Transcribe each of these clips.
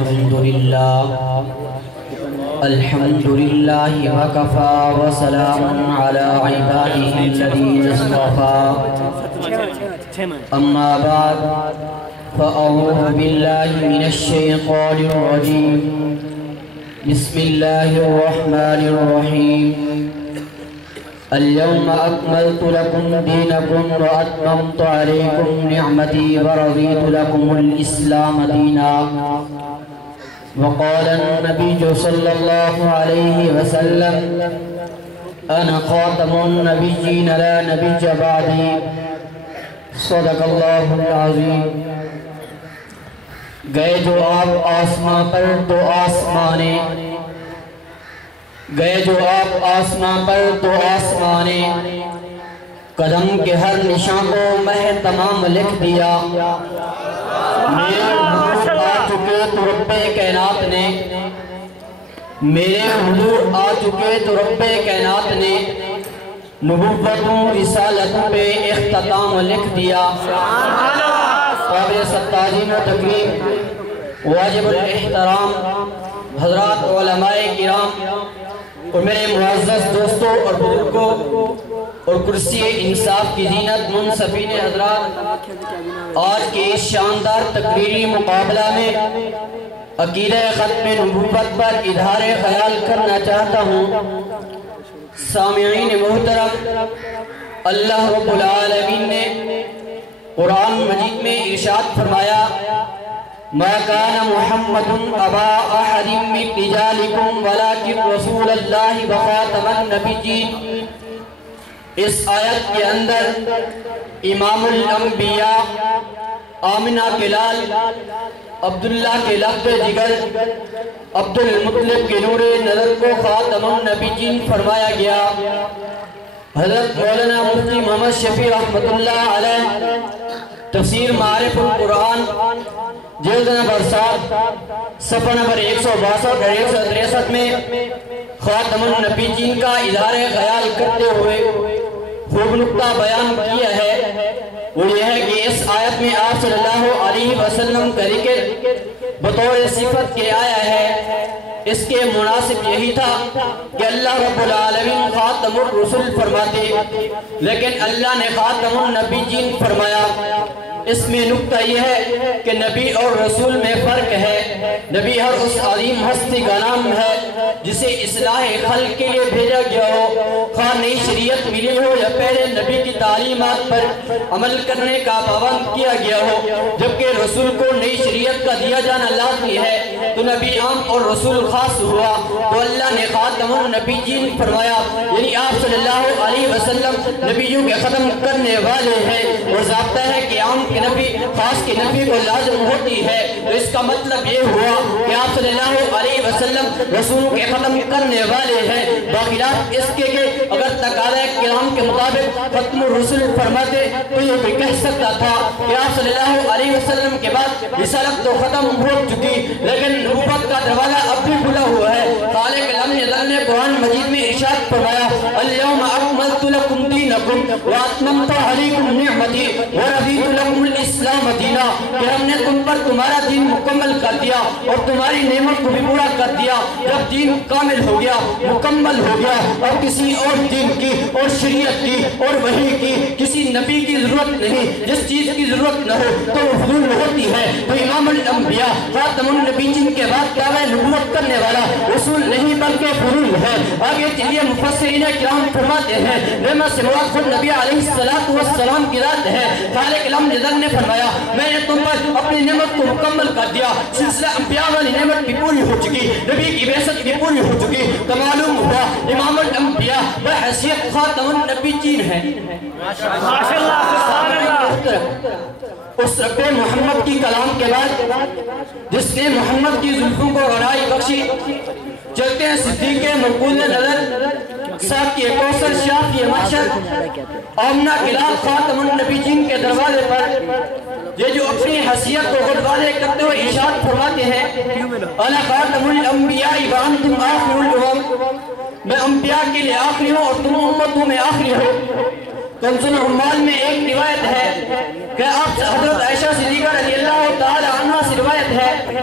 الحمد لله وكفى وسلام على عباده الذين اصطفى أما بعد فأعوذ بالله من الشيطان الرجيم بسم الله الرحمن الرحيم اليوم أكملت لكم دينكم وأتممت عليكم نعمتي ورضيت لكم الإسلام دينا وقال النبي صلى الله عليه وسلم أنا خاتم النبيين لا نبي بعدي صدق اللہ العظیم۔ گئے جو آپ آسمان پر تو آسمانے، گئے جو آپ آسمان پر تو آسمانے، قدم کے ہر نشان کو مہ تمام لکھ دیا۔ میرے حضور آ چکے تو رب کائنات نے، میرے حضور آ چکے تو رب کائنات نے نبوتوں رسالتوں پہ اختتام لکھ دیا۔ قابل ستازین و تکریم واجب الاحترام حضرات علماء کرام اور میرے معزز دوستوں اور بزرگوں اور کرسی انصاف کی زینت منصفین حضرات، آج کے اس شاندار تقریری مقابلہ میں عقیدہ ختم نبوت پر اظہار خیال کرنا چاہتا ہوں۔ سامعین محترم، اللہ رب العالمین نے قرآن مجید میں ارشاد فرمایا ما کان محمد ابا احد من رجالکم ولکن رسول اللہ وخاتم النبیین۔ اس آیت کے اندر امام الانبیاء، آمنہ کے لال، عبداللہ کے لقب جگر، عبد المطلب کے نور نظر کو خاتم النبیین فرمایا گیا۔ حضرت مولانا مفتی محمد شفیع رحمت اللہ علیہ تفسیر معارف القرآن جلد نمبر 7 صفحہ نمبر 162 اور 163 میں خاتم النبیین کا اظہار خیال کرتے ہوئے خوب نقطہ بیان کیا ہے۔ وہ یہ ہے کہ اس آیت میں آپ صلی اللہ علیہ وسلم کا ذکر بطور صفت کے آیا ہے۔ اس کے مناسب یہی تھا کہ اللہ رب العالمین خاتم الرسول فرماتے، لیکن اللہ نے خاتم النبیین فرمایا۔ اس میں نقطہ یہ ہے کہ نبی اور رسول میں فرق ہے۔ نبی ہر اس عظیم ہستی کا نام ہے جسے اصلاح خلق کے لیے بھیجا گیا ہو، خواہ نئی شریعت ملی ہو یا پہلے نبی کی تعلیمات پر عمل کرنے کا پابند کیا گیا ہو۔ جبکہ رسول کو نئی شریعت کا دیا جانا لازمی ہے تو نبی عام اور رسول خاص ہوا، تو اللہ نے خاتم النبیین فرمایا، یعنی آپ صلی اللہ علیہ وسلم نبیوں کے ختم کرنے والے ہیں۔ اور ضابطہ ہے کہ عام کے نبی خاص کے نبی کو لازم ہوتی ہے، تو اس کا مطلب یہ ہوا کہ آپ صلی اللہ علیہ وسلم رسولوں کے ختم کرنے والے ہیں۔ باخلاف اس کے کہ اگر تقاضۂ کرام کے مطابق ختم الرسول فرماتے تو یہ بھی کہہ سکتا تھا کہ آپ صلی اللہ علیہ وسلم کے بعد رسالت تو ختم ہو چکی، لیکن نبوت کا دروازہ اب بھی کھلا ہوا ہے۔ خالق الامن ذل نے قرآن مجید میں ارشاد فرمایا اليوم اکملت لکم دینکم واتممت علیکم نعمتی ورضیت لکم الاسلام دینا، کہ ہم نے تم پر تمہارا دین مکمل کر دیا اور تمہاری نعمت کو بھی پورا کر دیا۔ جب دین کامل ہو گیا، مکمل ہو گیا، اور کسی اور دین کی اور شریعت کی اور وحی کی کسی نبی کی ضرورت نہیں۔ جس چیز کی ضرورت نہ ہو تو وہ فضول ہوتی ہے۔ تو امام الانبیاء خاتم النبیین کے بعد دعویٰ نبوت کرنے والا رسول نہیں بلکہ فضول ہے۔ آگے چلیے مفسرین کرام فرماتے ہیں نعمت سے مراد خود نبی علیہ السلام کی ذات ہے۔ خالق الامن ذل نے فرمایا میں نے تم پر اپنی نعمت کو مکمل کر دیا۔ سلسلہ انبیاء والی نعمت بھی پوری ہو چکی، نبی کی بعثت بھی پوری ہو چکی، تو معلوم ہوا امام الانبیاء بحیثیت خاتم النبیین ہے۔ اس رب محمد کی کلام کے بعد جس نے محمد کی زلفوں کو غنائی بخشی، چلتے ہیں صدیق مقبول نظر ساقی کوثر شافی محشر آمنہ کلال خاتم النبیین کے دروازے پر یہ جو اپنی حیثیت کو خود واضح کرتے ہوئے ارشاد فرماتے ہیں انا خاتم الانبیاء وانتم آخر الامم، میں انبیاء کے لیے آخری ہوں اور تم امتوں میں آخری ہو۔ کنز العمال میں ایک روایت ہے کہ کہ آپ حضرت عائشہ صدیقہ رضی اللہ تعالی عنہ سے روایت ہے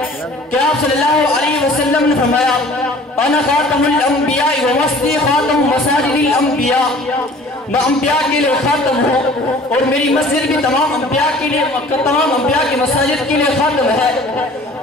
کہ آپ صلی اللہ علیہ وسلم نے فرمایا انا خاتم الانبیاء ووسطی خاتم مساجد الانبیاء، میں انبیاء کے لئے خاتم ہوں اور میری مسجد بھی تمام انبیاء کے لئے، تمام انبیاء کی مساجد کے لئے خاتم ہے۔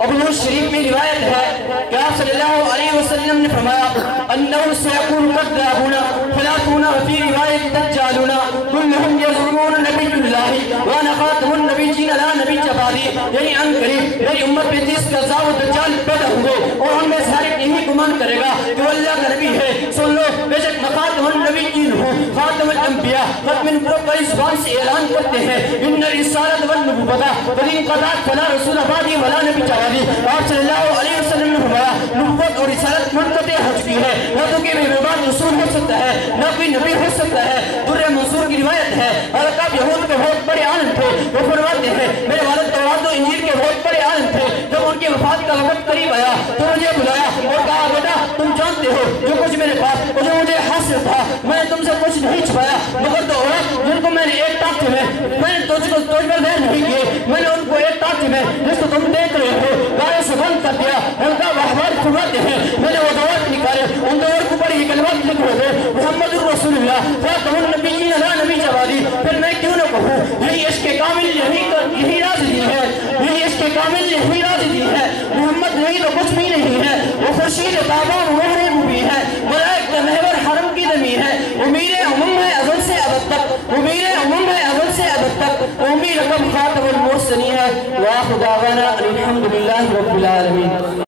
ابو داؤد شریف میں روایت ہے کہ آپ صلی اللہ علیہ وسلم نے فرمایا انہو سیکون کذابون ثلاثون وفی روایت دجالون کلہم یزعمون نبی اللہ وانا خاتم النبیین لا نبی بعدی، یعنی ان قریب میری امت میں 30 کذاب و دجال پیدا ہوں گے اور ہم میں سے ہر ایک یہی گمان کرے گا کہ وہ اللہ کا نبی ہے۔ سن لو، بے شک میں خاتم النبیین ہوں، خاتم الانبیاء، ختم نبوت پر زبان سے اعلان کرتے ہیں ان رسالت والنبوت قد انقضت فلا رسول بعدی ولا نبی بعدی۔ آپ صلی اللہ علیہ وسلم نے فرمایا نبوت اور رسالت منقطع ہو چکی ہے، نہ تو کہ میرے بعد رسول ہو سکتا ہے نہ کوئی نبی ہو سکتا ہے۔ در منصور کی روایت ہے حضرت آپ یہود کے بہت بڑے عالم تھے، وہ فرماتے ہیں میرے والد تورات و انجیل کے بہت بڑے عالم تھے، جب ان کی وفات کا وقت قریب آیا تو مجھے بلایا اور کہا بیٹا تم جانتے ہو جو کچھ میرے پاس جو مجھے حاصل تھا میں نے تم سے کچھ نہیں چھپایا، مگر تو عورت جن کو میں نے ایک ٹاکے میں نے تجھ پر دیر نہیں کیے، میں نے ان کو ایک ٹاکے میں جس کو تم دیکھ رہے ہو گائے سے بند کر دیا۔ ان کا وحوال فرماتے ہیں میں نے وہ دوات نکالے، ان دوات کو بڑی کلمات لکھ ہوئے محمد الرسول اللہ خاتم النبیین لا نبی بعدی۔ پھر میں کیوں نہ کہوں یہی عشق کامل یہی راز دی ہے، یہی عشق کامل یہی راز دی ہے، محمد نہیں تو کچھ بھی نہیں ہے، وہ خورشید تابہ مہر مبی ہے، ملائک کا محور حرم کی دمی ہے، امیر امم ہے ازل سے ابد تک، امیر امم ہے ازل سے ابد تک، امیر رقم خاتم المرسلین ہے۔ وآخر دعوانا الحمدللہ رب العالمین۔